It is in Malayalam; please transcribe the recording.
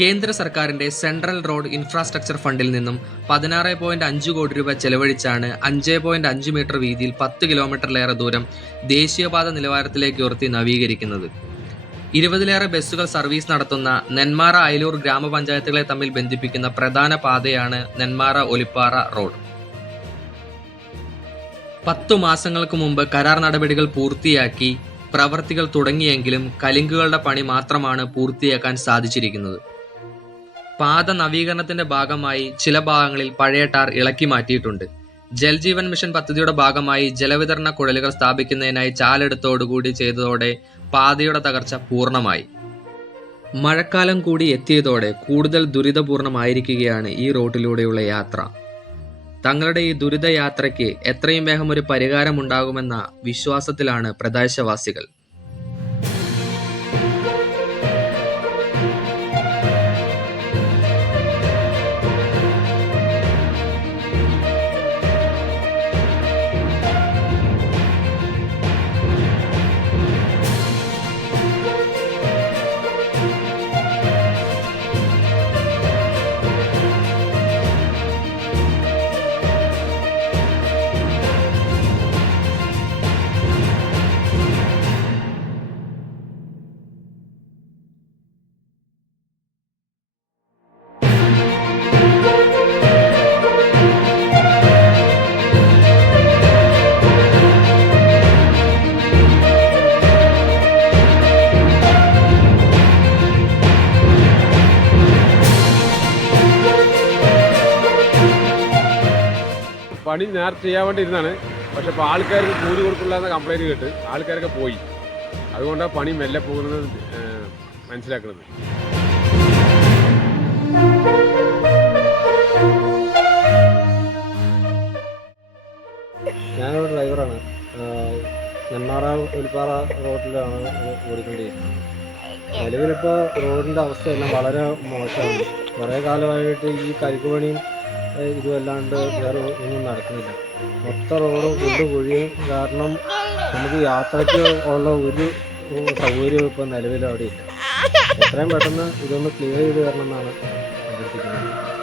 കേന്ദ്ര സർക്കാരിന്റെ സെൻട്രൽ റോഡ് ഇൻഫ്രാസ്ട്രക്ചർ ഫണ്ടിൽ നിന്നും 16.5 കോടി രൂപ ചെലവഴിച്ചാണ് 5.5 മീറ്റർ വീതിയിൽ 10 കിലോമീറ്ററിലേറെ ദൂരം ദേശീയപാത നിലവാരത്തിലേക്ക് ഉയർത്തി നവീകരിക്കുന്നത്. 20ലേറെ ബസ്സുകൾ സർവീസ് നടത്തുന്ന നെന്മാറ അയലൂർ ഗ്രാമപഞ്ചായത്തുകളെ തമ്മിൽ ബന്ധിപ്പിക്കുന്ന പ്രധാന പാതയാണ് നെന്മാറ ഒലിപ്പാറ റോഡ്. 10 മാസങ്ങൾക്ക് മുമ്പ് കരാർ നടപടികൾ പൂർത്തിയാക്കി പ്രവർത്തികൾ തുടങ്ങിയെങ്കിലും കലിങ്കുകളുടെ പണി മാത്രമാണ് പൂർത്തിയാക്കാൻ സാധിച്ചിരിക്കുന്നത്. പാത നവീകരണത്തിന്റെ ഭാഗമായി ചില ഭാഗങ്ങളിൽ പഴയ ടാർ ഇളക്കി മാറ്റിയിട്ടുണ്ട്. ജൽജീവൻ മിഷൻ പദ്ധതിയുടെ ഭാഗമായി ജലവിതരണ കുഴലുകൾ സ്ഥാപിക്കുന്നതിനായി ചാലെടുത്തോടുകൂടി ചെയ്തതോടെ പാതയുടെ തകർച്ച പൂർണ്ണമായി. മഴക്കാലം കൂടി എത്തിയതോടെ കൂടുതൽ ദുരിതപൂർണമായിരിക്കുകയാണ് ഈ റോഡിലൂടെയുള്ള യാത്ര. തങ്ങളുടെ ഈ ദുരിതയാത്രയ്ക്ക് എത്രയും വേഗം ഒരു പരിഹാരമുണ്ടാകുമെന്ന വിശ്വാസത്തിലാണ് പ്രദേശവാസികൾ. പണി നേരത്തെ ചെയ്യാൻ വേണ്ടി ഇരുന്നാണ്. പക്ഷെ ഇപ്പോൾ ആൾക്കാർക്ക് കൂലി കൊടുക്കില്ല എന്ന കംപ്ലൈൻറ്റ് കേട്ട് ആൾക്കാരൊക്കെ പോയി. അതുകൊണ്ടാണ് പണി മെല്ലെ പോകുന്നത് മനസ്സിലാക്കുന്നത്. ഞാനൊരു ഡ്രൈവറാണ്. നെന്മാറ ഒലിപ്പാറ റോഡിലാണ് ഓടിക്കൊണ്ടിരിക്കുന്നത്. നിലവിലിപ്പോൾ റോഡിൻ്റെ അവസ്ഥയെല്ലാം വളരെ മോശമാണ്. കുറേ കാലമായിട്ട് ഈ കരിക്കുപണിയും ഇതുമല്ലാണ്ട് വേറെ ഒന്നും നടക്കുന്നില്ല. മൊത്തം റോഡും കുഴിയും കാരണം നമുക്ക് യാത്രയ്ക്ക് ഉള്ള ഒരു സൗകര്യവും ഇപ്പോൾ നിലവിൽ അവിടെ ഇല്ല. എത്രയും പെട്ടെന്ന് ഇതൊന്ന് ക്ലിയർ ചെയ്ത് തരണം എന്നാണ് അഭ്യർത്ഥിക്കുന്നത്.